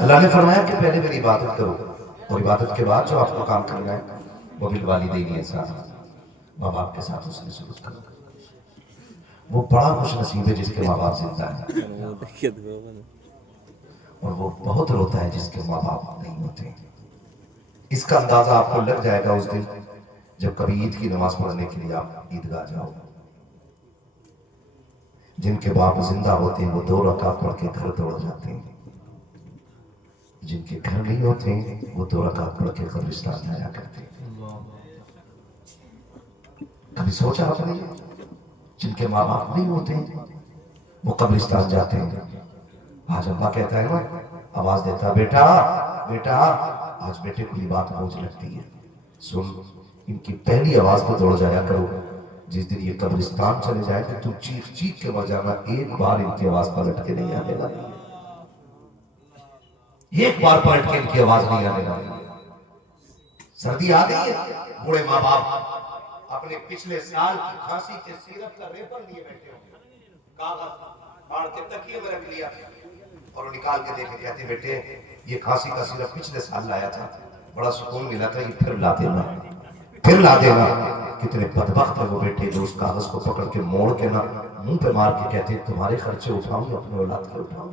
اللہ نے فرمایا کہ پہلے میری عبادت کرو اور عبادت کے بعد جو آپ کو کام کرنا ہے وہ بالوالدین احسانا، ماں باپ کے ساتھ اس نے سلوک کرو۔ وہ بڑا خوش نصیب ہے جس کے ماں باپ زندہ ہیں، اور وہ بہت روتا ہے جس کے ماں باپ نہیں ہوتے۔ اس کا اندازہ آپ کو لگ جائے گا اس دن جب کبھی عید کی نماز پڑھنے کے لیے آپ عیدگاہ جاؤ۔ جن کے باپ زندہ ہوتے ہیں وہ 2 رکعت پڑھ کے گھر دوڑ جاتے ہیں، جن کے گھر نہیں ہوتے ہیں وہ 2 رکعت پڑھ کے قبرستان جایا کرتے ہیں۔ کبھی سوچا آپ نے جن کے ماں باپ نہیں ہوتے ہیں وہ قبرستان جاتے ہیں؟ آج ابا کہتا ہے نا، آواز دیتا، بیٹا بیٹا، آج بیٹے کو یہ بات پہنچ لگتی ہے، سن ان کی پہلی آواز پہ دوڑ جایا کرو۔ جس دن یہ قبرستان چلے جائے تو تم چیخ چیخ کے مر جانا، ایک بار ان کی آواز پلٹ کے نہیں آنے والی، ایک بار پلٹ کے ان کی آواز نہیں آنے والی۔ سردی آ گئی ہے، بوڑھے ماں باپ اپنے پچھلے سال کی کھانسی کے سیرپ کا ریپر لیے بیٹھے ہوں، کاغذ پاڑ کے تکیے میں رکھ لیا اور وہ نکال کے دیکھے، کہتے بیٹے یہ کھانسی کا سیرپ پچھلے سال لایا تھا، بڑا سکون ملا تھا، یہ پھر لا دینا، پھر لا دینا۔ کتنے بدبخت ہے وہ بیٹے جو اس کاغذ کو پکڑ کے موڑ کے نا منہ پہ مار کے کہتے ہیں تمہارے خرچے اٹھاؤں اپنے اولاد کے اٹھاؤں۔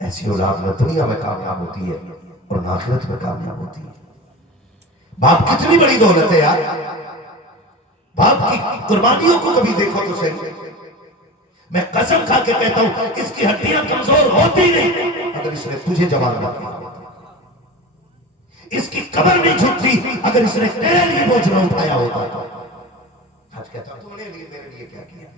ایسی اولاد نہ دنیا میں کامیاب ہوتی ہے اور نہ آخرت میں کامیاب ہوتی ہے۔ باپ کتنی بڑی دولت ہے یار، باپ کی قربانیوں کو کبھی دیکھو تو صحیح۔ میں قسم کھا کے کہتا ہوں اس کی ہڈیاں کمزور ہوتی نہیں اگر اس نے تجھے جوان نہ کیا، اس کی کمر نہیں جھکتی اگر اس نے تیرے لیے بوجھ نہ اٹھایا ہوتا۔ آج کہتا ہوں تم نے میرے لیے کیا کیا؟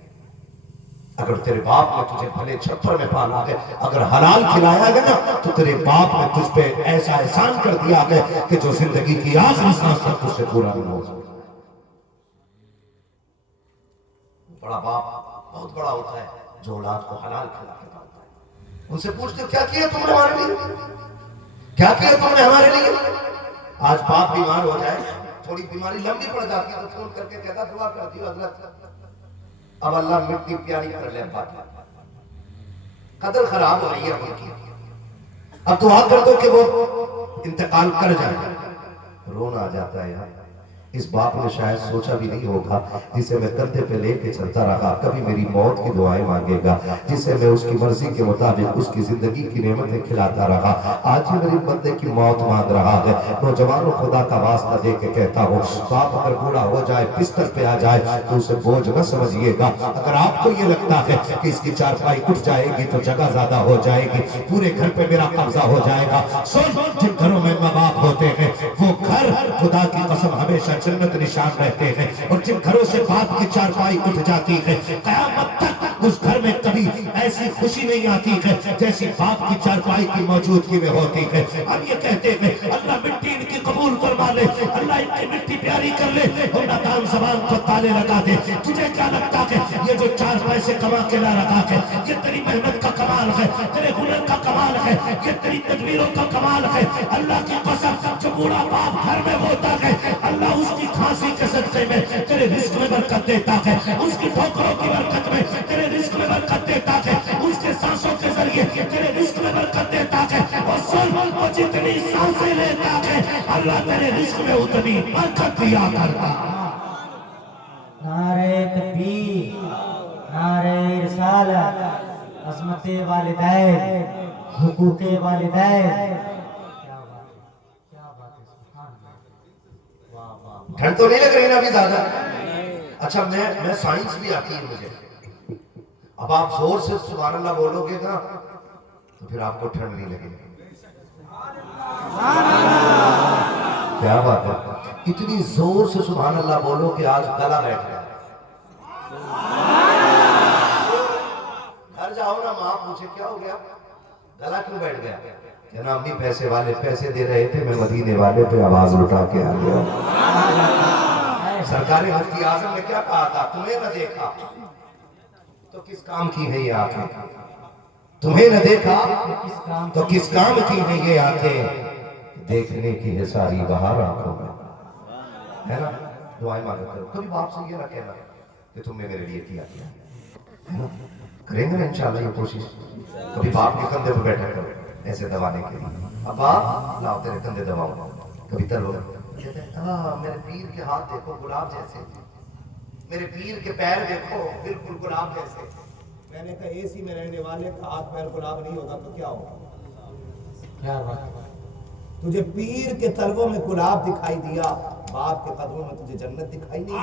اگر تیرے باپ نے تجھے بھلے چھپر میں پالا ہے، اگر حلال کھلایا ہے نا تو تیرے باپ نے تجھ پہ ایسا احسان کر دیا ہے کہ جو زندگی کی آخری سانس تک تجھ سے پورا نہیں ہو سکتا۔ بڑا باپ بہت بڑا ہوتا ہے جو اولاد کو حلال کھلا کے پالتا ہے۔ ان سے پوچھتے کیا کیا تم نے ہمارے لیے، کیا کیا تم نے ہمارے لیے؟ آج باپ بیمار ہو جائے، تھوڑی بیماری لمبی پڑ جاتی ہے تو فون کر کے کہتا دعا کر دیو حضرت اب اللہ مٹی پیاری کر لے، ابا قدر خراب ہو رہی ہے ان کی، اب دعا کر دو کہ وہ انتقال کر جائے۔ رونا آ جاتا ہے یار، اس باپ نے شاید سوچا بھی نہیں ہوگا جسے میں کندھے پہ لے کے چلتا رہا کبھی میری موت کی دعائیں مانگے گا، جسے میں اس کی مرضی کے مطابق اس کی زندگی کی نعمتیں کھلاتا رہا، آج ہی میری بندے کی موت مانگ رہا ہے۔ نوجوانوں خدا کا واسطہ دے کے کہتا ہوں باپ اگر بوڑھا ہو جائے بستر پہ آ جائے تو اسے بوجھ نہ سمجھیے گا۔ اگر آپ کو یہ لگتا ہے کہ اس کی چارپائی اٹھ جائے گی تو جگہ زیادہ ہو جائے گی، پورے گھر پہ میرا قبضہ ہو جائے گا، سن جن گھروں میں ماں باپ ہوتے ہیں وہ گھر خدا کی قسم ہمیشہ جنت نشان رہتے ہیں، اور جن گھروں سے باپ کی چارپائی اٹھ جاتی ہے قیامت تک اس گھر میں کبھی ایسی خوشی نہیں آتی ہے جیسی باپ کی چارپائی کی موجودگی میں ہوتی ہے۔ ہم یہ کہتے ہیں اللہ مٹی ان کی قبول فرما لے، اللہ ان کی مٹی پیاری کر لے، اور نادان زبان کو تالے لگا دے۔ تجھے کیا لگتا ہے یہ جو 4 پیسے کما کے لا رکھا ہے یہ تیری محنت کا کمال ہے، تیرے ہنر کا کمال ہے، یہ تیری تدبیروں کا کمال ہے؟ اللہ کی قسم جو بوڑھا باپ گھر میں ہوتا ہے اللہ اس کی کھانسی کے صدقے میں تیرے رزق میں برکت دیتا ہے، اس کی ٹھوکروں کی برکت میں تیرے رزق میں برکت دیتا ہے، اس کے سانسوں کے ذریعے تیرے رزق میں برکت دیتا ہے، اور سن وہ جتنی سانسیں لیتا ہے اللہ تیرے رزق میں اتنی برکت دیا کرتا۔ نعرہ تکبیر، نعرہ رسالت، عظمت والدین، حقوق والدین۔ ٹھنڈ تو نہیں لگ رہی نا ابھی زیادہ؟ اچھا میں سائنس بھی آتی ہے مجھے، اب آپ زور سے سبحان اللہ بولو گے نا تو پھر آپ کو ٹھنڈ نہیں لگے گی۔ کیا بات ہے، اتنی زور سے سبحان اللہ بولو کہ آج گلا بیٹھ گیا۔ گھر جاؤ نا ماں پوچھے کیا ہو گیا، گلا کیوں بیٹھ گیا؟ کہنا امی پیسے والے پیسے دے رہے تھے، میں مدینے والے پہ آواز لٹا کے آ گیا۔ سرکار مفتی اعظم نے کیا کہا تھا، تمہیں نہ دیکھا تو کس کام کی ہے یہ آنکھیں، تمہیں نہ دیکھا تو کس کام کی ہے یہ آنکھیں، دیکھنے کی ہے ساری بہار آنکھوں میں، ہے نا؟ دعائیں مانگا کرو، کبھی باپ سے یہ نہ کہنا کہ تم نے میرے لیے کیا ہے نا؟ کریں گے نا انشاءاللہ یہ کوشش. کبھی باپ کے کندھے پہ بیٹھا کرو ایسے دبانے کے لیے. ابا لاؤ تیرے کندھے دباؤں. کبھی تلو کہتے ہیں میرے پیر کے ہاتھ دیکھو گلاب جیسے, میرے پیر کے پیر دیکھو بالکل گلاب جیسے. میں نے کہا اے سی میں رہنے والے کا ہاتھ پیر گلاب نہیں ہوگا تو کیا ہوگا؟ کیا بات, تجھے پیر کے تلووں میں گلاب دکھائی دیا, باپ کے قدموں میں تجھے جنت دکھائی نہیں دی.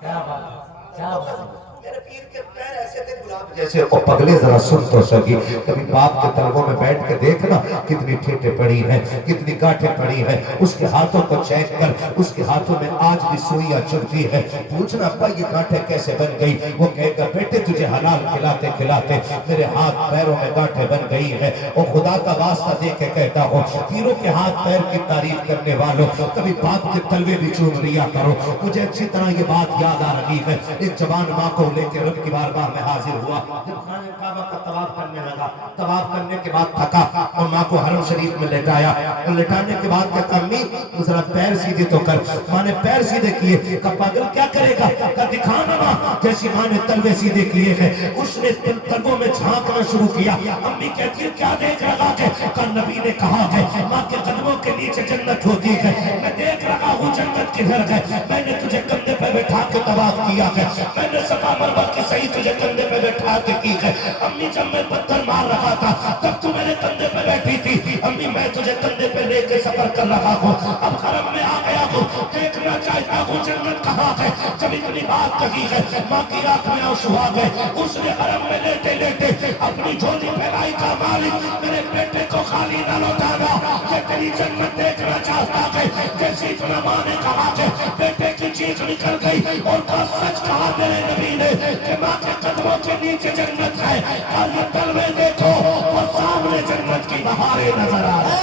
کیا بات, کیا بات. میرے پیر کے پیر ایسے تھے گلاب جیسے. اور پگلے ذرا سن تو سکی, کبھی باپ کے تلووں میں بیٹھ کے دیکھنا کتنی ٹھیٹیں پڑی ہیں, کتنی گاٹھیں پڑی ہیں. اس کے ہاتھوں کو چیک کر, اس کے ہاتھوں میں آج بھی سوئیاں چبھتی ہے. پوچھنا ابا یہ گاٹھیں کیسے بن گئی؟ وہ کہے گا بیٹے تجھے حلال کھلاتے کھلاتے میرے ہاتھ پیروں میں گاٹھیں بن گئی ہیں. اور خدا کا واسطہ دے کے کہتا ہوں پیروں کے ہاتھ پیر کی تعریف کرنے والوں کبھی باپ کے تلوے بھی چوم لیا کرو. مجھے اچھی طرح یہ بات یاد آ رہی ہے. ایک جوان ماں کو لے کے رب کی بارگاہ میں حاضر ہوا. جب خانہ کعبہ کا طواف کرنے لگا, طواف کرنے کے بعد تھکا اور ماں کو حرم شریف میں لٹایا. اور لٹانے کے بعد کہتا امی ذرا پیر سیدھے تو کر. ماں نے پیر سیدھے کیے. کہا پاگل کیا کرے گا؟ کہا دکھانا ماں. جیسی ماں نے تلوے سیدھے کیے ہیں اس نے تلووں میں جھانکنا شروع کیا. امی کہتی ہے کیا دیکھ رہا ہے؟ کہا نبی نے کہا ہے ماں کے قدموں کے نیچے جنت ہوتی ہے. میں دیکھ رہا ہوں جنت کدھر ہے. میں نے تجھے کندھے پہ بٹھا کے طواف کیا ہے. میں نے صفا مروہ کی صحیح تجھے کندھے پہ بٹھا کے کی ہے. امی جب میں پتھر مار رہا تھا تب تو میرے کندھے پہ بیٹھی تھی. امی میں تجھے کندھے پہ لے کے سفر کر رہا ہوں. اب حرم میں آ گیا ہوں, دیکھنا چاہتا ہوں جنت کہاں ہے. جب اتنی بات کہی ہے ماں کی آنکھ میں آنسو آ گئے. اس نے حرم میں لیٹے لیٹے اپنی جھولی پھیلائی. کا مالک میرے بیٹے کو خالی نہ لوٹانا, یہ تیری جنت دیکھنا چاہتا ہے. جیسی اتنا ماں نے کہا کہ بیٹے کی چیخ نکل گئی اور کہا سچ کہا میرے نبی نے کہ ماں کے قدموں کے نیچے جنت ہے. اور یہ تلوے دیکھو اور سامنے جنت کی بہاریں نظر آ رہی.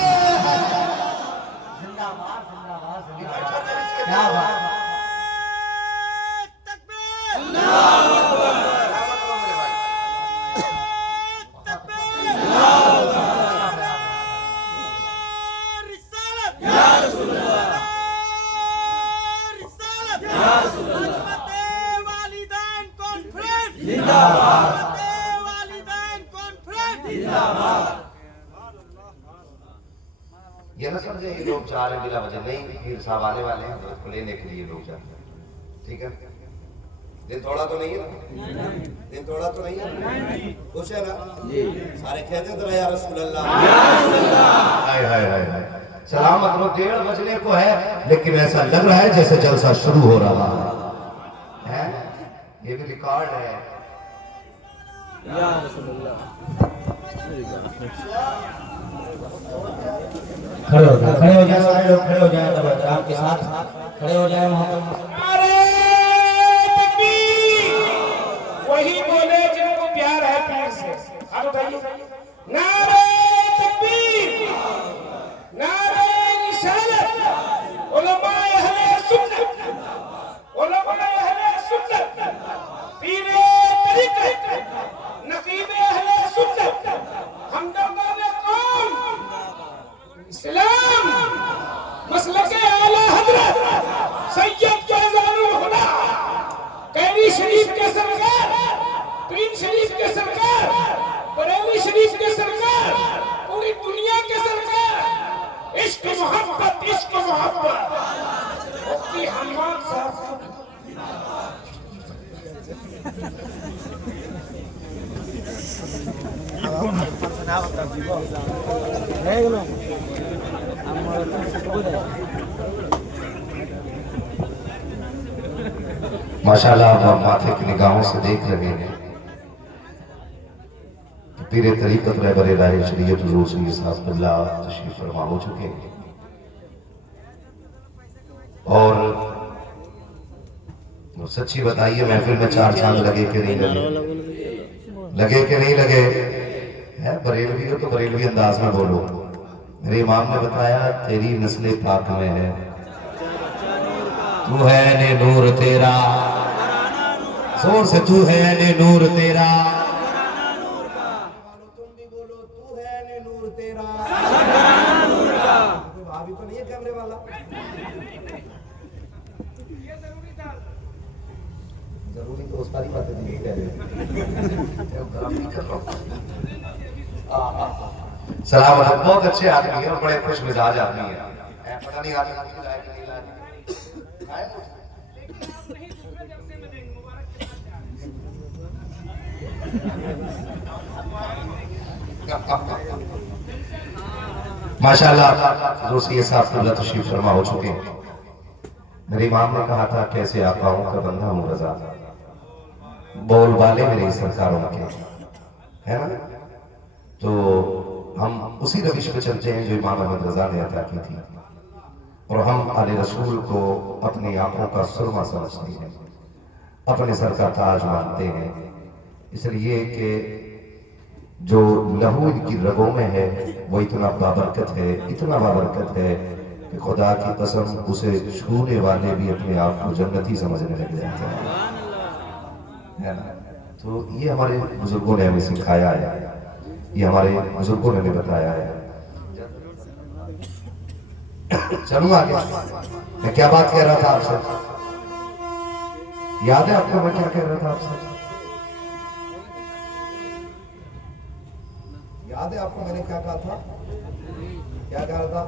زندہ باد, زندہ باد, زندہ باد. کیا بات. یہ نہ سمجھے یہ لوگ جا رہے ہیں بلا وجہ نہیں. پیر صاحب آنے والے ہیں حضرت کو لینے کے لیے لوگ جا رہے ہیں. ٹھیک ہے, دن تھوڑا تو نہیں ہے نا, دن تھوڑا تو نہیں ہے, خوش ہے نا سارے. کہتے ہیں ذرا یا رسول اللہ. ہائے ہائے ہائے ہائے. سلام مطلب 1:30 بجنے کو ہے لیکن ایسا لگ رہا ہے جیسے جلسہ شروع ہو رہا ہے. یہ بھی ریکارڈ ہے. یا رسول اللہ. کھڑے ہو جائیں, کھڑے ہو جائیں, سارے لوگ کھڑے ہو جائیں. تب احترام کے ساتھ کھڑے ہو جائیں. محمد وہی بولے جن کو پیار ہے پیر سے. اب بھائی نعرہ تکبیر, نعرہ رسالت. علماء اہل سنت, علماء اہل سنت, پیر طریقت, نقیب اہل سنت, ہمدردان قوم, اسلام, مسلک اعلی حضرت سید فیضان الہدا, قیری شریف کے سرکار, پیر شریف کے سرکار, بریلی شریف کے سرکار, پوری دنیا کے سرکار. عشق محبت, عشق محبت. مفتی حماد صاحب ماشاءاللہ آپ ماتھے کی نگاہوں سے دیکھ رہے ہیں پیر طریقت رہبر راہ شریعت حضور صلی صاحب اللہ تشریف فرما ہو چکے ہیں. اور سچی بتائیے محفل میں 4 سال لگے کہ نہیں لگے, لگے کہ نہیں لگے؟ ہے بریلوی ہو تو بریلوی انداز میں بولو. میرے امام نے بتایا تیری نسل پاک میں ہے, تو ہے نے نور تیرا, زور سے تو ہے نے نور تیرا. تم بھی بولو تو ہے نے نور تیرا. کوئی بھابھی تو نہیں ہے کیمرے والا؟ ضروری تو اس بات نہیں کر رہا ہوں. سلام علیکم. بہت اچھے آدمی ہیں اور بڑے خوش مزاج آدمی ہیں. پتہ نہیں آدمی کی لائے کہ نہیں لائے. ماشاءاللہ روسی صاحب قبلہ تشریف فرما ہو چکے ہیں. میرے امام نے کہا تھا کیسے آقاؤں کا بندہ ہوں رضا, بول بالے میرے سرکاروں کے ہے نا. تو ہم اسی روش پہ چلتے ہیں جو امام احمد رضا نے عطا کی تھی, اور ہم آل رسول کو اپنی آنکھوں کا سرما سمجھتے ہیں, اپنے سر کا تاج مانتے ہیں, اس لیے کہ جو لہو ان کی رگوں میں ہے وہ اتنا بابرکت ہے, اتنا بابرکت ہے کہ خدا کی قسم اسے چھونے والے بھی اپنے آپ کو جنتی سمجھنے لگ جاتے ہیں. تو یہ ہمارے بزرگوں نے ہمیں سکھایا ہے, یہ ہمارے بزرگوں نے ہمیں بتایا ہے. چلوں آگے, میں کیا بات کہہ رہا تھا آپ سے, یاد ہے آپ کو میں کیا کہہ رہا تھا آپ سے؟ یاد ہے آپ کو میں نے کیا کہا تھا؟ کیا کہا تھا؟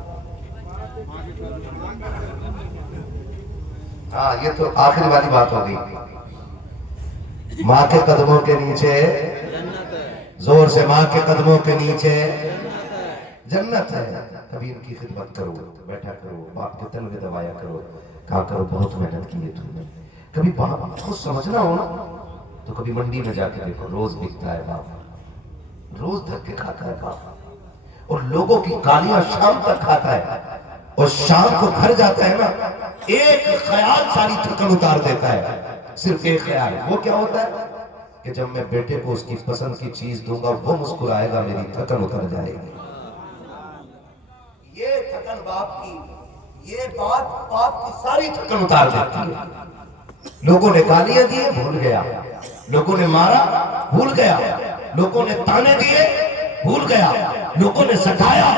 ہاں یہ تو آخری والی بات ہوگی. ماں کے قدموں کے نیچے زور سے, ماں کے قدموں کے نیچے جنت ہے. کبھی ان کی خدمت کرو, بیٹھا کرو, باپ کے تلوے دبایا کرو, کہا کرو بہت محنت کی ہے تم نے. کبھی باپ کو سمجھنا ہو نا تو کبھی منڈی میں جا کے دیکھو, روز بکتا ہے باپ, روز دھکے کھاتا ہے باپ, اور لوگوں کی گالیاں شام تک کھاتا ہے, اور شام کو گھر جاتا ہے نا ایک خیال ساری تھکن اتار دیتا ہے, صرف ایک خیال. وہ کیا ہوتا ہے کہ جب میں بیٹے کو اس کی پسند کی چیز دوں گا وہ مسکرائے گا, میری تھکن اتر جائے گی. یہ تھکن باپ کی, یہ بات باپ کی ساری تھکن اتار دیتی ہے. لوگوں نے گالیاں دی بھول گیا, لوگوں نے مارا بھول گیا, لوگوں نے تانے دیے بھول گیا, لوگوں نے ستایا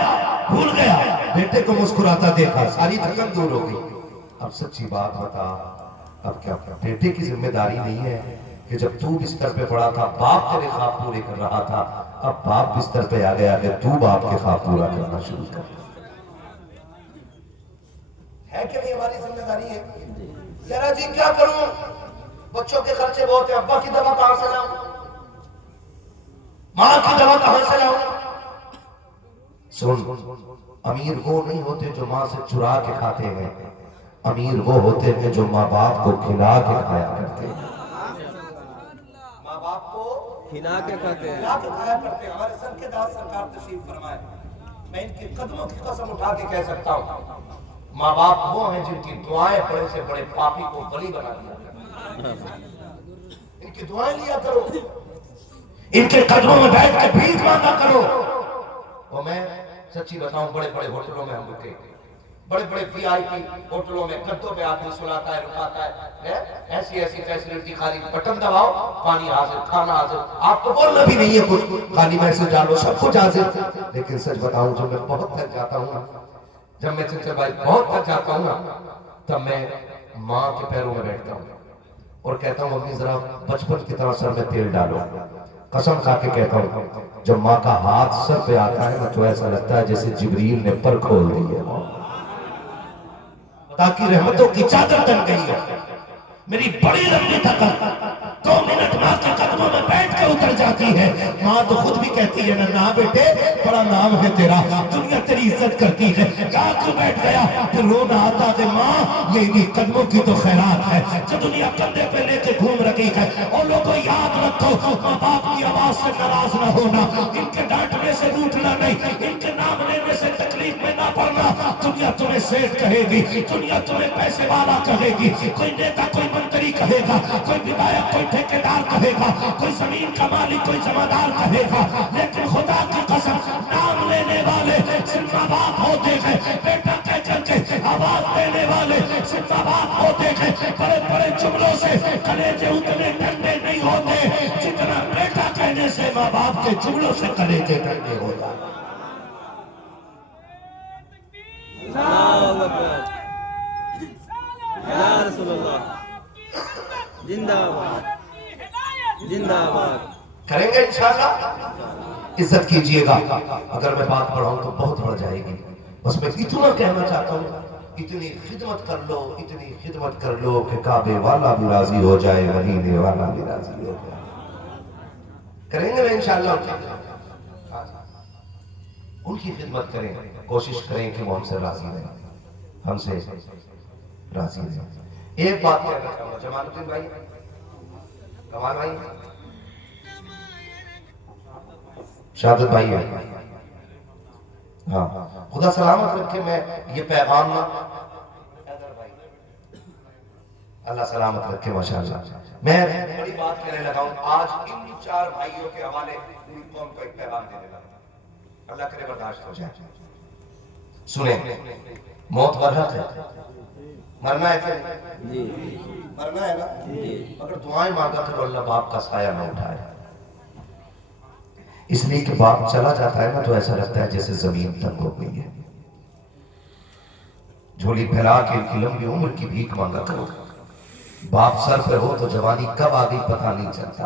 بھول گیا, بیٹے کو مسکراتا دیکھا ساری تھکن دور ہو گئی. اب سچی بات بتا, اب کیا بیٹے کی ذمہ داری نہیں ہے کہ جب تو بستر پہ پڑا تھا باپ تیرے خواب پورے کر رہا تھا, اب باپ بستر پہ آ گیا کہ تو باپ کے خواب پورا کرنا شروع کر. ہے کہ نہیں ہماری ذمہ داری ہے؟ یارا جی کیا کروں, بچوں کے خرچے بہت ہیں, ابا کی دوا کہاں سے لاؤں, ماں کی دوا کہاں سے لاؤں. سن, امیر وہ نہیں ہوتے جو ماں سے چرا کے کھاتے ہیں, امیر وہ ہوتے ہیں جو ماں باپ کو کھلا کے کھایا کرتے ہیں. ماں باپ کو کھلا کے کھاتے ہیں, کھلا کے کھایا کرتے ہیں. ہمارے سر کے دار سرکار تشریف فرمائے, میں ان کے قدموں کی قسم اٹھا کے کہہ سکتا ہوں, ماں باپ وہ ہیں جن کی دعائیں بڑے سے بڑے پاپی کو ولی بنا دیا. ان کی دعائیں لیا کرو, ان کے قدموں میں بیٹھ کے بھیک مانگا کرو. اور میں سچی بتاؤں, بڑے بڑے ہوٹلوں میں ہم رکے, بڑے بڑے وی آئی پی ہوٹلوں میں گدوں پہ آدمی سلاتا ہے, رکاتا ہے, ایسی ایسی فیسلٹی, خالی بٹن دباؤ پانی حاضر, کھانا حاضر, آپ کو بولنا بھی نہیں ہے کچھ, خالی میسج ڈالو سب کچھ حاضر. لیکن سچ بتاؤں جو میں بہت تھک جاتا ہوں نا, جب میں چچا بھائی بہت تھک جاتا ہوں نا, تب میں ماں کے پیروں میں بیٹھتا ہوں اور کہتا ہوں امی ذرا بچپن کی طرح سر میں تیل ڈالو. قسم کھا کے کہتا ہوں, جب ماں کا ہاتھ سر پہ آتا ہے نا تو ایسا لگتا ہے جیسے جبریل نے پر کھول دی ہے, تاکہ رحمتوں کی چادر تن گئی ہے. میری بڑی لمبی تھکن 2 منٹ ماں کے قدموں میں بیٹھ کے اتر جاتی ہے. ماں تو خود بھی کہتی ہے نا بیٹے بڑا نام ہے تیرا, دنیا تیری عزت کرتی ہے, کہاں کیوں بیٹھ گیا, پھر رونا آتا ہے ماں یہ انہی قدموں کی تو خیرات ہے جو دنیا کندھے پہ لے کے گھوم رہی ہے. اور لوگوں یاد رکھو, ماں باپ کی آواز سے ناراض نہ ہونا, ان کے ڈانٹنے سے روٹنا نہیں, ان کے نام لینے سے تکلیف میں نہ پڑنا. دنیا تمہیں سیٹ کہے گی, دنیا تمہیں پیسے والا کہے گی, کوئی نیتا کوئی منتری کہے گا, کوئی ودایک کوئی ٹھیکیدار کہے گا, کوئی زمین کا مالک کوئی زمیندار کہے گا, لیکن خدا کی قسم نام لینے والے صرف ماں باپ ہوتے ہیں. بیٹا کہہ کر کے آواز دینے والے صرف ماں باپ ہوتے ہیں. بڑے بڑے جملوں سے کلیجے اتنے ٹھنڈے نہیں ہوتے جتنا بیٹا کہنے سے ماں باپ کے جملوں سے کلیجے ٹھنڈے ہوتا ہے. یا رسول اللہ, زندہ باد, زندہ باد. کریں گے انشاءاللہ؟ عزت کیجئے گا. اگر میں بات پڑھاؤں تو بہت بڑھ جائے گی. بس میں اتنا کہنا چاہتا ہوں، اتنی خدمت کر لو، اتنی خدمت کر لو کہ کعبے والا بھی راضی ہو جائے، مدینے والا بھی راضی ہو جائے. کریں گے نا انشاءاللہ؟ ان کی خدمت کریں، کوشش کریں کہ وہ ہم سے راضی رہیں، ہم سے راضی رہیں. ایک بات کہنا چاہوں گا جمال الدین بھائی، کمال بھائی، شہادت بھائی ہے، ہاں خدا سلامت رکھے. میں یہ پیغام نا اللہ سلامت رکھے ماشاءاللہ. میں بڑی بات کہنے لگا ہوں. آج ان 4 بھائیوں کے حوالے پوری قوم کو ایک پیغام دینے لگا. اللہ کرے برداشت ہو جائے. سنیں، موت برحق ہے، مرنا ہے کہ مرنا ہے نا. اگر دعائیں مانگا کرو اللہ باپ کا سایہ نہ اٹھائے. اس لیے کہ باپ چلا جاتا ہے نا تو ایسا لگتا ہے جیسے زمین تنگ ہو گئی ہے. جھولی پھیلا کے ان کی لمبی عمر کی بھیک مانگا کرو. باپ سر پہ ہو تو جوانی کب آ گئی پتہ نہیں چلتا،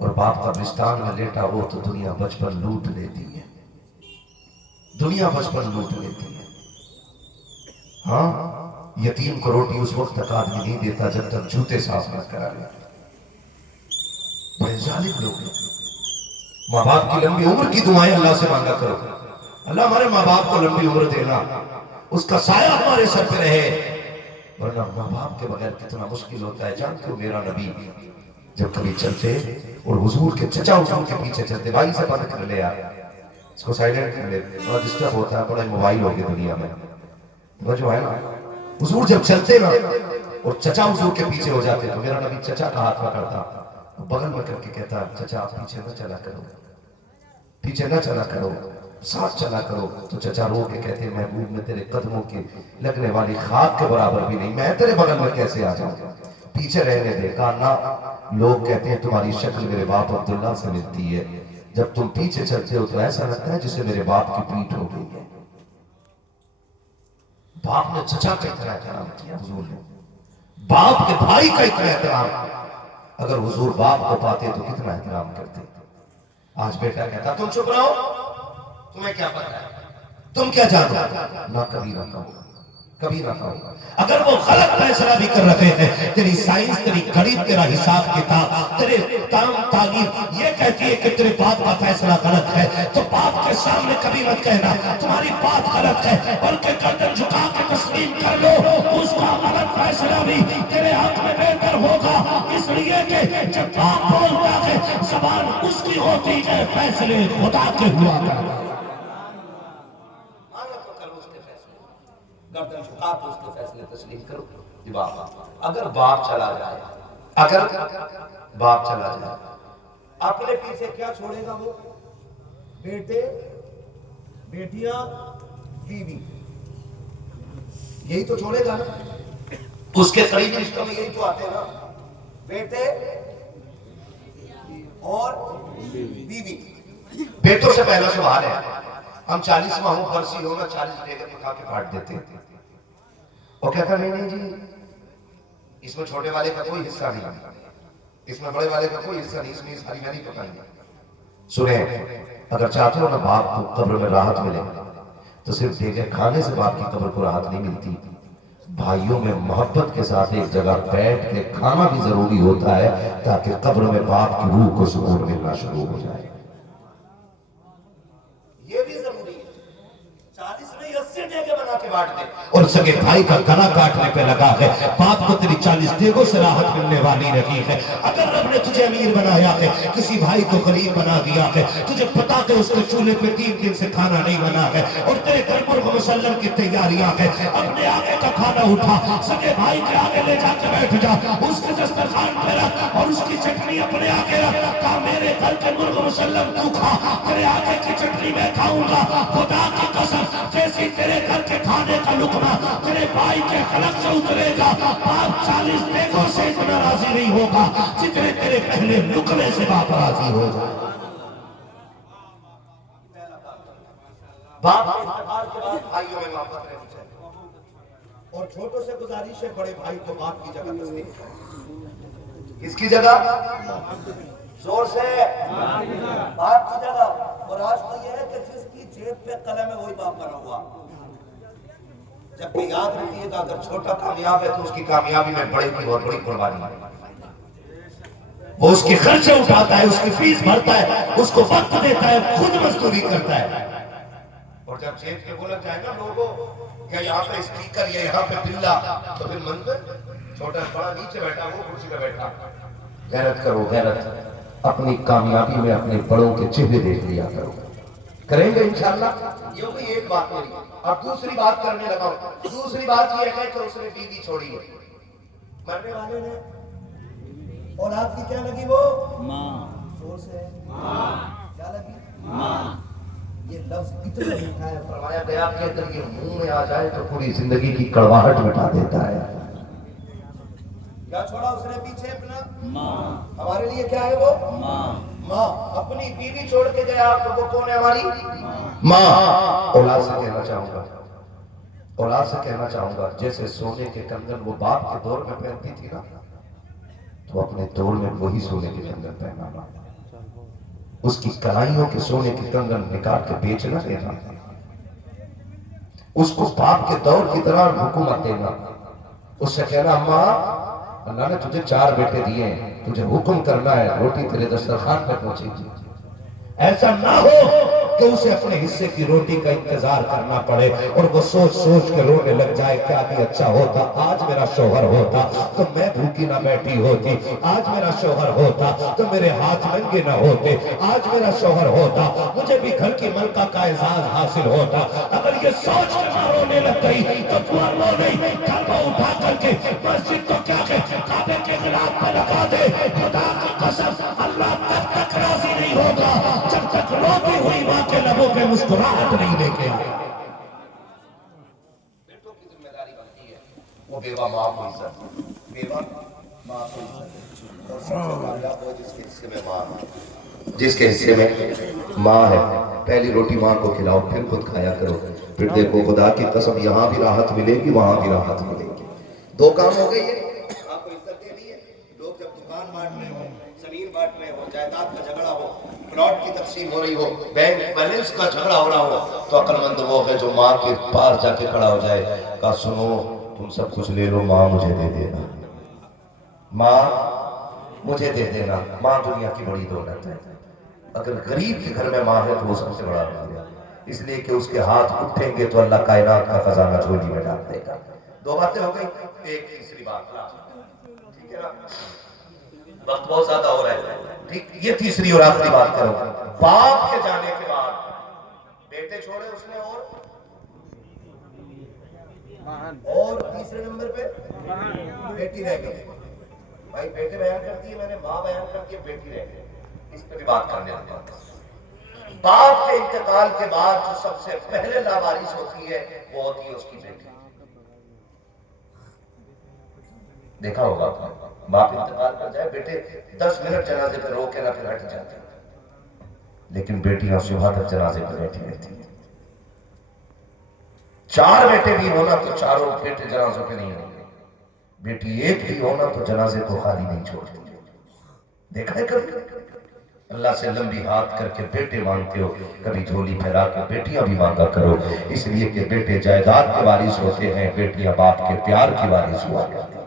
اور باپ قبرستان میں لیٹا ہو تو دنیا بچپن لوٹ لیتی ہے. دنیا بچپن لوٹ لیتی ہے. ہاں، یتیم کو روٹی اس وقت تک آدمی نہیں دیتا جب تک جوتے صاف نہ کرا لے. بڑے ظالم لوگ ہیں. ماں باپ کی لمبی عمر کی دعائیں اللہ سے مانگا کرو. اللہ ہمارے ماں باپ کو لمبی عمر دینا، اس کا سایہ ہمارے سر پہ رہے. ورنہ ماں باپ کے بغیر کتنا مشکل ہوتا ہے. جانتے ہو میرا نبی جب کبھی چلتے اور حضور کے چچا حضور کے پیچھے چلتے، بھائی سے بند کر لے یار، اس کو سائلنٹ کر لے، بڑا ڈسٹرب ہوتا ہے، بڑا موبائل ہو گیا دنیا میں. وہ جو ہے نا، حضور جب چلتے نا اور چچا حضور کے پیچھے ہو جاتے تو میرا نبی چچا کا ہاتھ پکڑتا، بغل میں کر کے کہتا چچا آپ پیچھے نہ چلا کرو، پیچھے نہ چلا کرو، ساتھ چلا کرو. تو چچا رو کے کہتے محبوب میں تیرے قدموں کے لگنے والی خاک کے برابر بھی نہیں، میں تیرے بغل میں کیسے آ جاؤں، پیچھے رہنے دے. کہا نہ، لوگ کہتے ہیں تمہاری شکل میرے باپ عبداللہ سے ملتی ہے، جب تم پیچھے چلتے ہو تو ایسا لگتا ہے جسے میرے باپ کی پیٹھ ہو گئی ہے. باپ نے چچا کا اتنا احترام کیا حضور نے، باپ کے بھائی کا اتنا احترام. اگر حضور باپ کو پاتے تو کتنا احترام کرتے. آج بیٹا کہتا تم چپ رہو، تمہیں کیا پتا ہے، تم کیا جانو. نہ کبھی نہ کہو، کبھی نہ کہو. اگر وہ غلط فیصلہ بھی کر رہے ہیں، تیری سائنس، تیری گھڑی، تیرا حساب کتاب، تیرے تعلیم یہ کہتی ہے کہ تیرے باپ کا فیصلہ غلط ہے، تو باپ کے سامنے کبھی مت کہنا تمہاری بات غلط ہے، بلکہ گردن جھکا کے تسلیم کر لو اس کا غلط فیصلہ بھی تیرے حق میں بہتر ہوگا. اس لیے کہ جب باپ بولتا ہے زبان اس کی ہوتی ہے، فیصلے خدا کے ہوا کرتے. گردن جھکا کے اس کے فیصلے تسلیم کرو. اگر باپ چلا جائے، اگر باپ چلا جائے، اپنے پیچھے کیا چھوڑے گا وہ؟ بیٹے، بیٹیاں، بیوی، یہی تو چھوڑے گا نا. اس کے قریبی رشتوں میں یہی تو آتے ہیں نا، بیٹے اور بیوی. بیٹوں سے پہلا سوال ہے، ہم 40 ماہوں برسی ہو نا 40 ڈیگر پکا کے کاٹ دیتے ہیں. وہ کہتا نہیں جی اس میں چھوٹے والے کا کوئی حصہ نہیں، اس میں بڑے والے کا کوئی حصہ نہیں، اس میں ساری میں نہیں پکائیں گے. سنیں، اگر چاہتے ہو نا باپ کو قبر میں راحت ملے تو صرف دیگر کھانے سے باپ کی قبر کو راحت نہیں ملتی. بھائیوں میں محبت کے ساتھ ایک جگہ بیٹھ کے کھانا بھی ضروری ہوتا ہے تاکہ قبر میں باپ کی روح کو سکون ملنا شروع ہو جائے. یہ بھی ضروری ہے. 40 میں 80 دیگے بنا کے بانٹ دے. اور سگے بھائی کا گلا کاٹنے پہ لگا ہے، باپ کو تیری 40 دیگوں سے راحت ملنے والی رہی ہے. اگر رب نے تجھے امیر بنایا ہے، کسی بھائی کو غریب بنا دیا ہے، تجھے پتا کہ اس کے چولہے پہ 3 دن سے کھانا نہیں بنا ہے، اور تیرے گھر پر مسلم کی تیاریاں ہیں، اپنے آگے کا کھانا اٹھا، سگے بھائی کے آگے لے جا کے بیٹھ جا، اس کے دسترخوان پہ رکھ اور اس کی چٹنی اپنے آگے رکھ. کہا میرے گھر کے مرغ مسلم تو کھا، تیرے آگے کی چٹنی میں کھاؤں گا. خدا کی قسم جیسی تیرے گھر کے کھانے کا لقمہ تیرے بھائی کے حلق سے اترے گا، باپ 40 دیگوں سے اتنا راضی نہیں ہوگا جتنے تیرے پہلے لقمے سے باپ راضی ہو جائے. باپ کے انتقال کے بعد بھائیوں میں محبت رہنی چاہیے، اور چھوٹوں سے گزارش ہے بڑے بھائی کو باپ کی جگہ تسلیم کریں. کس کی جگہ؟ زور سے بات کی جگہ. اور آج تو یہ ہے کہ جس کی جیب پہ قلم ہے وہی باپ بنا ہوا. جبکہ یاد رکھیے گا اگر چھوٹا کامیاب ہے تو اس کی کامیابی میں بڑے کی بہت بڑی قربانی ہے. وہ اس کے خرچے اٹھاتا ہے, اس کی فیس بھرتا ہے, اس کو وقت دیتا ہے, خود مزدوری کرتا ہے. اور جب جیب کے بولک جائے نا لوگوں کہ یہاں پہ اسپیکر یا یہاں پہ بلا, تو پھر منظر چھوٹا بڑا نیچے بیٹھا, وہ کرسی پہ بیٹھا. غیرت کرو غیرت, اپنی کامیابی میں اپنے بڑوں کے چہرے دیکھ لیا کرو. کریں گے انشاءاللہ. یہ ہوگی ایک بات میری. اب دوسری بات کرنے لگا ہوں. دوسری بات یہ ہے کہ اس نے بیوی چھوڑی ہے. مرنے والے نے اولاد کی کیا لگی, وہ ماں. زور سے کیا لگی, ماں. یہ لفظ اتنا میٹھا ہے, فرمایا گیا کہ اگر یہ منہ میں آ جائے تو پوری زندگی کی کڑواہٹ مٹا دیتا ہے. کیا چھوڑا اس نے پیچھے اپنا, ماں. ہمارے لیے کیا ہے وہ, ماں. ماں. اپنی بیوی چھوڑ کے گیا تو وہ کون ہے ہماری ماں. اولاد سے کہنا چاہوں گا, اولاد سے کہنا چاہوں گا, جیسے سونے کے کنگن وہ باپ کے دور میں پہنتی تھی نا, تو اپنے دور میں وہی سونے کے کنگن پہنانا. اس کی کلائیوں کے سونے کے کنگن نکال کے بیچنا دینا. اس کو باپ کے دور کی طرح حکومت دینا. اس سے کہنا ماں اللہ نے تجھے 4 بیٹے دیے ہیں, تجھے حکم کرنا ہے, روٹی تیرے دسترخوان پہ پہنچے گی. ایسا نہ ہو کہ اسے اپنے حصے کی روٹی کا انتظار کرنا پڑے اور وہ سوچ سوچ کے رونے لگ جائے کیا بھی اچھا ہوتا, آج میرا شوہر ہوتا تو میں بھوکی نہ بیٹھی ہوتی, آج میرا شوہر ہوتا تو میرے ہاتھ ننگے نہ ہوتے, آج میرا شوہر ہوتا مجھے بھی گھر کی ملکہ کا اعزاز حاصل ہوتا. اگر یہ سوچ کے ماں رونے لگ گئی تو تو رو نہیں, کلمہ اٹھا کر کے مسجد کو کیا کہ کعبے کے غلاف پہ لگا دے. خدا کی قسم اللہ تب تک راضی نہیں ہوگا جب تک روتی ہوئی ماں کے لبوں پہ مسکراہٹ نہیں لے کے آئے. بیٹوں کی ذمہ داری بنتی ہے وہ بیوہ ماں کو عزت, بیوہ ماں کو عزت, اور سب سے کامیاب ہو جس کے حصے میں ماں, جس کے حصے میں ماں ہے. پہلی روٹی ماں کو کھلاؤ, پھر خود کھایا کرو, پھر دیکھو خدا کی قسم یہاں بھی راحت ملے گی, وہاں بھی راحت ملے گی. 2 کام ہو گئی ہے. آپ کو عزت دے دی ہے. لوگ جب دکان بانٹ رہے ہو, زمین بانٹ رہے ہو, جائیداد کا جھگڑا ہو, پلاٹ کی تقسیم ہو رہی ہو, بینک بیلنس کا جھگڑا ہو رہا ہو, تو عقل مند وہ ہے جو ماں کے پاس جا کے کھڑا ہو جائے, کہا سنو تم سب کچھ لے لو, ماں مجھے دے دینا, ماں مجھے دے دینا. ماں دنیا کی بڑی دولت ہے. اگر غریب کے گھر میں ماں ہے تو وہ سب سے بڑا ہے, اس لیے کہ اس کے ہاتھ اٹھیں گے تو اللہ کائنات کا خزانہ جھولی میں ڈال دے گا. 2 باتیں ہو گئی. ایک تیسری بات, ٹھیک ہے نا, وقت بہت زیادہ ہو رہا ہے, ٹھیک. یہ تیسری اور آخری بات کرو. باپ کے جانے کے بعد بیٹے چھوڑے اس نے, اور تیسرے نمبر پہ بیٹی رہ گئی. بھائی بیٹے بیان کرتی ہے, میں نے ماں بیان کرتی ہے, بیٹی رہ گئی. اس پہ بھی بات کرنے لگتا ہوں. باپ کے انتقال کے بعد جو سب سے پہلے لاوارث ہوتی ہے وہ ہوتی ہے اس کی بیٹی. دیکھا ہوگا باپ انتقال کر جائے, بیٹے 10 منٹ جنازے پہ رو کے نہ پھر ہٹ جاتے, لیکن بیٹیاں صبح تک جنازے پہ بیٹھی رہتی ہیں. 4 بیٹے بھی ہونا تو چاروں بیٹے جنازوں پہ نہیں ہوں گے, بیٹی ایک بھی ہونا تو جنازے کو خالی نہیں چھوڑتی. دیکھا ہے کبھی اللہ سے لمبی ہاتھ کر کے بیٹے مانگتے ہو, کبھی جھولی پھیلا کے بیٹیاں بھی مانگا کرو, اس لیے کہ بیٹے جائیداد کے وارث ہوتے ہیں, بیٹیاں باپ کے پیار کی وارث ہوا کرتی ہیں.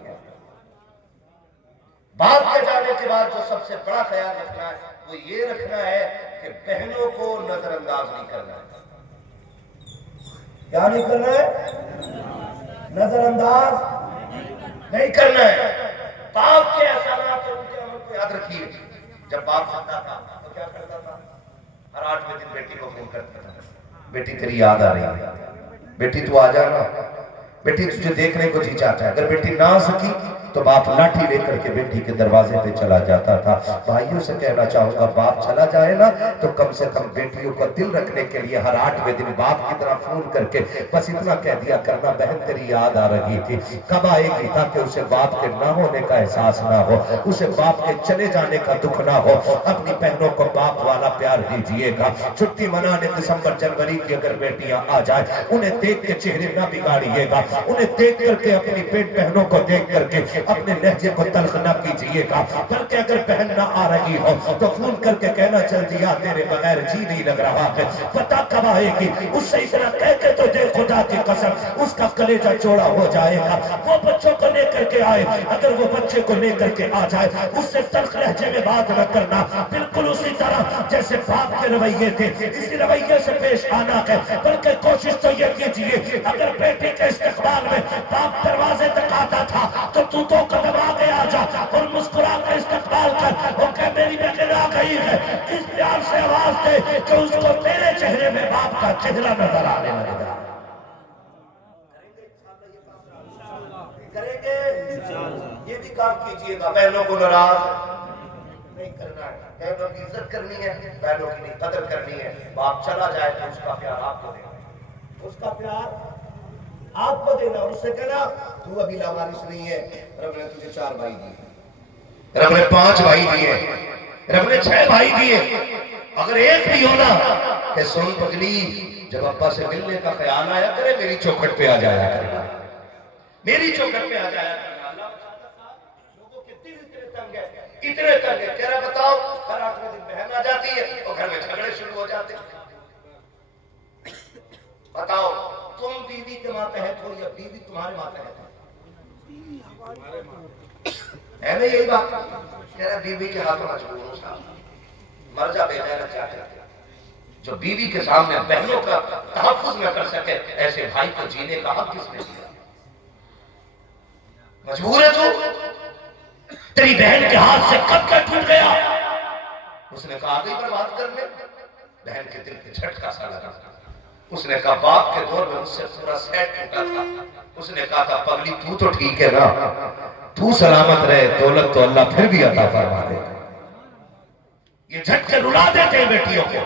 باپ کے جانے کے بعد جو سب سے بڑا خیال رکھنا ہے وہ یہ رکھنا ہے کہ بہنوں کو نظر انداز نہیں کرنا ہے. کیا نہیں کرنا ہے, نظر انداز نہیں کرنا ہے. باپ کے احسانات اور ان کے عمل کو یاد رکھیے. جب باپ زندہ تھا تو کیا کرتا تھا, ہر 8ویں دن بیٹی کو فون کرتا تھا, بیٹی تیری یاد آ رہی ہے, بیٹی تو آ جانا, بیٹی تجھے دیکھنے کو جی چاہتا ہے. اگر بیٹی نہ آ سکی تو باپ لاٹھی لے کر کے بیٹی کے دروازے پہ چلا جاتا تھا. بھائیوں سے کہنا چاہوں گا باپ چلا جائے نا تو کم سے کم بیٹیوں کا دل رکھنے کے لیے ہر 8ویں دن باپ کی طرح فون کر کے بس اتنا کہہ دیا کرنا, بہن تیری یاد آ رہی تھی, کب آئے گی, تاکہ اسے باپ کے نہ ہونے کا احساس نہ ہو, اسے باپ کے چلے جانے کا دکھ نہ ہو. اپنی بہنوں کو باپ والا پیار دیجیے گا. چھٹی منانے دسمبر جنوری کی اگر بیٹیاں آ جائیں, انہیں دیکھ کے چہرے نہ بگاڑیے گا, انہیں دیکھ کر کے اپنی بہنوں کو دیکھ کر کے اپنے لہجے کو تلخ نہ کیجئے گا، بلکہ اگر بہن نہ آ رہی ہو تو فون کر کے کہنا چل دیا تیرے بغیر جی نہیں لگ رہا ہے، پتہ کب آئے گی، اس سے اتنا کہہ کے تو دے خدا کی قسم اس کا کلیجہ چوڑا ہو جائے گا۔ وہ بچوں کو لے کر کے آئے، اگر وہ بچے کو لے کر کے آ جائے اس سے تلخ لہجے میں بات نہ کرنا، بالکل اسی طرح جیسے باپ کے رویے تھے اسی رویے سے پیش آنا ہے، بلکہ کوشش تو یہ کیجئے اگر بیٹی کے استقبال میں باپ دروازے تک آتا تھا تو تو قدم آگے آ جا اور مسکرا کر استقبال کر، وہ کہ میری بہن آ گئی ہے، اس پیار سے آواز دے کہ اس کو تیرے چہرے میں باپ کا چہرہ نظر آنے لگے گا۔ کریں گے یہ بھی کام کیجئے گا، بہنوں کو ناراض نہیں کرنا ہے، بہنوں کی عزت کرنی ہے، بہنوں کی قدر کرنی ہے۔ باپ چلا جائے تو اس کا پیار آپ کو دینا، اس کا پیار آپ کو دینا، اس سے کہنا تو ابھی لاوارث نہیں ہے، رب نے تجھے 4 بھائی دیے، رب نے 5 بھائی دیے، رب نے 6 بھائی دیے، اگر ایک بھی ہونا کہ سن پگلی جب ابا سے ملنے کا خیال آیا کرے میری چوکھٹ پہ آ جایا کرے، میری چوکھٹ پہ آ جایا کرے۔ لوگوں کے دل اتنے تنگ ہے، کہہ رہا بتاؤ ہر 8ویں دن بہن آ جاتی ہے اور گھر میں جھگڑے شروع ہو جاتے ہیں، بتاؤ تم بیوی کے ماتحت ہو یا بیوی تمہارے ماتحت ہے نا؟ یہی بات کہہ رہا بیوی کے ہاتھوں مجبور ہو صاحب، مر جا بے غیرت کیا کرتے، جو بیوی کے سامنے بہنوں کا تحفظ نہ کر سکے ایسے بھائی کو جینے کا حق کس نے دیا؟ مجبور ہے تو تیری بہن کے ہاتھ سے کب کا ٹوٹ گیا، اس نے کہا آگئی برباد کر لے، بہن کے دل پہ جھٹکا سا لگا، اس نے کہا باپ کے دور میں اس سے پورا سیٹ ٹوٹا تھا، اس نے کہا تھا پگلی تو ٹھیک ہے نا، تو سلامت رہے، دولت تو اللہ پھر بھی عطا فرما دے گا۔ یہ جھٹکے رلا دیتے بیٹیوں کو،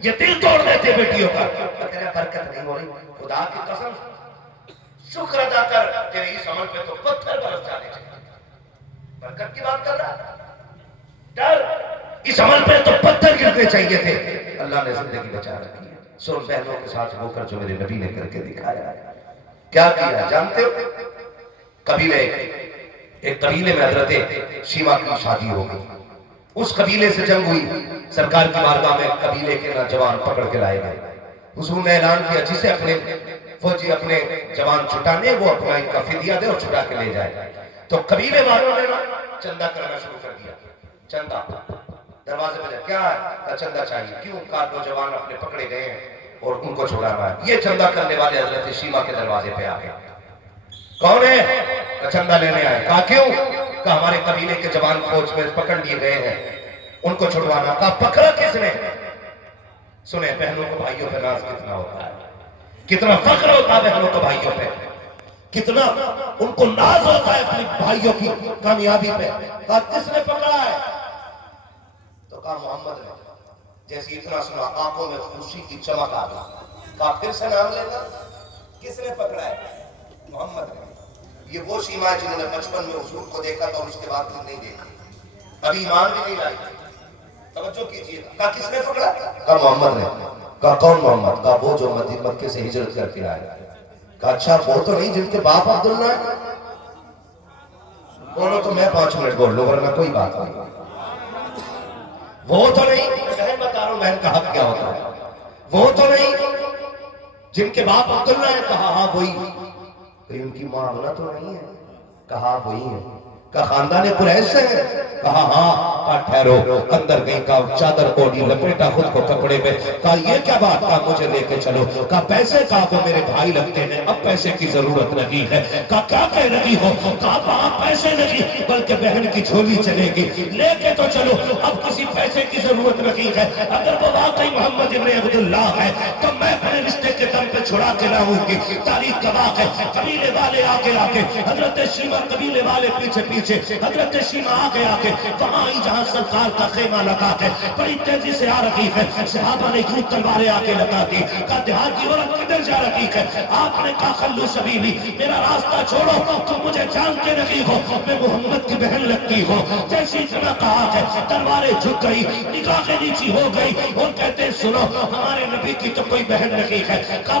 یہ دل توڑ دیتے بیٹیوں کا، تیرے برکت نہیں ہو رہی، خدا کی قسم شکر ادا کر، تیرے اس عمل پہ تو پتھر برس جانے چاہیے، برکت کی بات کر رہا ڈر، اس عمل پہ تو پتھر گرنے چاہیے تھے، اللہ نے زندگی بچا رکھی ہے۔ سن بہنوں کے ساتھ ہو کر جو میرے نبی نے کر کے دکھایا، کیا کیا جانتے ہو؟ ایک قبیلے میں حضرت شیما کی شادی ہو گئی، اس قبیلے سے جنگ ہوئی، سرکار کی بارگاہ میں قبیلے کے نوجوان پکڑ کے لائے گئے، حضور نے اعلان کیا جسے اپنے فوجی اپنے جوان چھٹانے وہ اپنا ان کا فدیہ دے اور چھٹا کے لے جائے، تو قبیلے والوں نے چندہ کرنا شروع کر دیا، چندہ دروازے پہ کیا ہے چندہ چاہیے، کیوں؟ کہا نوجوان اپنے پکڑے گئے ہیں اور ان کو چھڑانا ہے، یہ چندہ کرنے والے حضرت شیما کے دروازے پہ آ گئے، کون ہے؟ چندہ لینے آئے، کہا کیوں؟ کہا ہمارے قبیلے کے جوان فوج میں پکڑ لیے گئے ہیں، ان کو چھڑوانا، کہا پکڑا کس نے؟ سنیں بہنوں کو بھائیوں پہ ناز کتنا ہوتا ہے، کتنا فخر ہوتا ہے بہنوں کو بھائیوں پہ، کتنا ان کو ناز ہوتا ہے اپنی بھائیوں کی کامیابی پہ، کہا کس نے پکڑا ہے؟ تو کہا محمد نے، جیسے اتنا سنا آنکھوں میں خوشی کی چمک آ گئی، کہا پھر سے نام لینا، کس نے پکڑا ہے؟ محمد نے۔ یہ وہ شیما ہے جنہوں نے بچپن میں حضور کو دیکھا تھا اور اس کے بعد نہیں دیکھا، ابھی ایمان بھی نہیں لائی، توجہ کیجیے، کہا کس نے پکڑا؟ کہا محمد نے۔ کہا کون محمد؟ کہا وہ جو مکے سے ہجرت کر کے آئے۔ کہا اچھا وہ تو نہیں جن کے باپ عبداللہ ہے؟ بولو تو میں 5 منٹ بول لوں ورنہ کوئی بات نہیں، وہ تو نہیں، بہن بتا رہا ہوں بہن کا حق کیا ہوتا ہے، وہ تو نہیں جن کے باپ عبداللہ ہے؟ کہا ہاں وہی۔ ان کی ماں آمنہ تو نہیں ہے؟ کہا وہی ہے۔ کہا خاندان قریش سے ہے؟ کہا ہاں۔ کہا ٹھہرو، اندر گئی، کہا چادر اوڑھی، لپیٹا خود کو کپڑے میں، کہا یہ کیا بات؟ کہا مجھے لے کے چلو۔ کہا پیسے؟ کہا وہ میرے بھائی لگتے ہیں، اب پیسے کی ضرورت نہیں ہے۔ کہا کیا کہہ رہی ہو؟ کہا وہاں پیسے نہیں بلکہ بہن کی جھولی چلے گی، لے کے تو چلو، اب کسی پیسے کی ضرورت نہیں ہے، اگر وہ واقعی محمد ابن عبداللہ ہے تو میں اپنے رشتے کے دم پہ چھڑا کے لاؤں گی۔ تاریخ گواہ ہے، قبیلے والے آگے آگے، حضرت شیما قبیلے والے پیچھے پیچھے، حضرت شیما آگے آگے، وہاں ہی جہاں سرکار کا خیمہ لگا ہے، بڑی تیزی سے آ رہی ہے، صحابہ نے یوں تلواریں آگے لگا دی، کہا دیہات کی عورت کدھر جا رہی ہے؟ آپ نے کہا خلو سبیلی، میرا راستہ چھوڑو، تم مجھے جانتے نہیں ہو، میں محمد کی بہن لگتی ہو۔ جیسی اتنا کہا ہے تلواریں جھک گئی، نگاہیں نیچی ہو گئی، اور کہتے سنو ہمارے نبی کی تو کوئی بہن نہیں ہے۔ کہا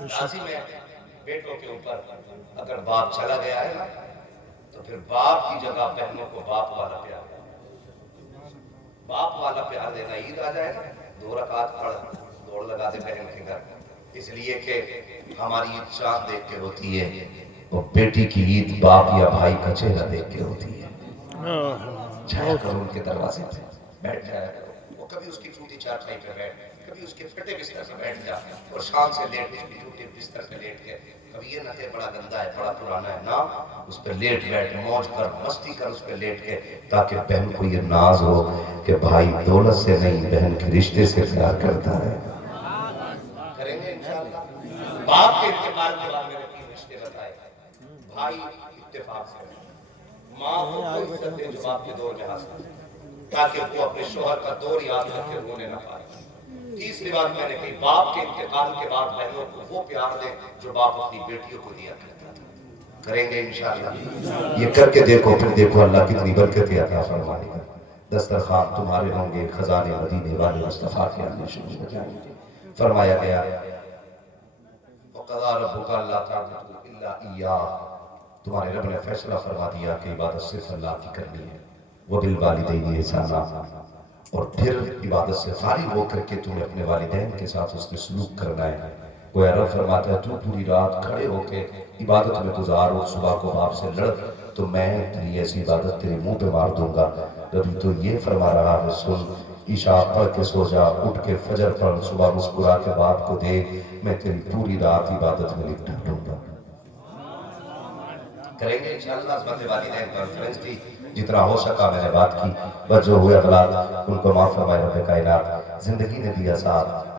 لازم ہے بیٹوں کے اوپر اگر باپ چلا گیا ہے نا تو پھر باپ کی جگہ بہنوں کو باپ والا پیار دینا. عید آ جائے نا 2 رکعت پڑھ دوڑ لگا دے بہن کے گھر, اس لیے کہ ہماری عید چاند دیکھ کے ہوتی ہے, وہ بیٹی کی عید باپ یا بھائی کا چہرہ دیکھ کے ہوتی ہے. جایا کرو ان کے دروازے پہ, بیٹھ جایا کرو. وہ کبھی اس کی ٹوٹی چارپائی پہ بیٹھ, کبھی اس کے پھٹے بستر پہ بیٹھ جا اور شام سے لیٹ اس کی ٹوٹی بستر پہ لیٹ کے, کبھی یہ نہ کہ بڑا گندا ہے بڑا پرانا ہے, نا اس پہ لیٹ بیٹھ, موج کر, مستی کر اس پہ لیٹ کے, تاکہ بہن کو یہ ناز ہو کہ بھائی دولت سے نہیں بہن کے رشتے سے پیار کرتا ہے. کریں گے انشاءاللہ. باپ کے انتقال کے بعد میرے 3 رشتے بتائے. بھائی اتفاق سے, ماں کو کوئی عزت دے جو باپ کے دور میں حاصل ہے, تاکہ وہ اپنے شوہر کا دور یاد رکھ کے رونے نہ پائے. تیسری بات میں نے کہی, باپ کے انتقال کے بعد بہنوں کو وہ پیار دے جو باپ اپنی بیٹیوں کو دیا کرتا تھا. کریں گے انشاءاللہ. یہ کر کے دیکھو, پھر دیکھو اللہ کتنی برکت عطا فرمائے گا. دسترخوان تمہارے ہوں گے, خزانے مدینے والے مصطفیٰ کے آنے شروع ہو جائیں گے. فرمایا گیا وَقَضَىٰ رَبُّكَ أَلَّا تَعْبُدُوا إِلَّا إِيَّاهُ, تمہارے رب نے فیصلہ فرما دیا کہ عبادت صرف اللہ کی کرنی ہے. وَبِالْوَالِدَيْنِ إِحْسَانًا, اور پھر عبادت سے فارغ ہو کر کے تمہیں اپنے والدین کے ساتھ اس نے سلوک کرنا ہے. وہ رب فرماتا ہے تو پوری رات کھڑے ہو کے عبادت میں گزار, اور صبح کو باپ سے لڑ تو میں تیری ایسی عبادت تیرے منہ پہ مار دوں گا. ربی تو یہ فرما رہا ہے, سن, عشاء پڑھ کے سو جا, اٹھ کے فجر پڑھ, صبح مسکرا کے باپ کو دے, میں تیری پوری رات عبادت میں لپٹا دوں گا. کریں گے انشاءاللہ. عظمت والدین کانفرنس تھی, جتنا ہو سکا میں نے بات کی. بس جو ہوئے اغلاط ان کو معاف فرمائے رب کائنات. زندگی نے دیا ساتھ,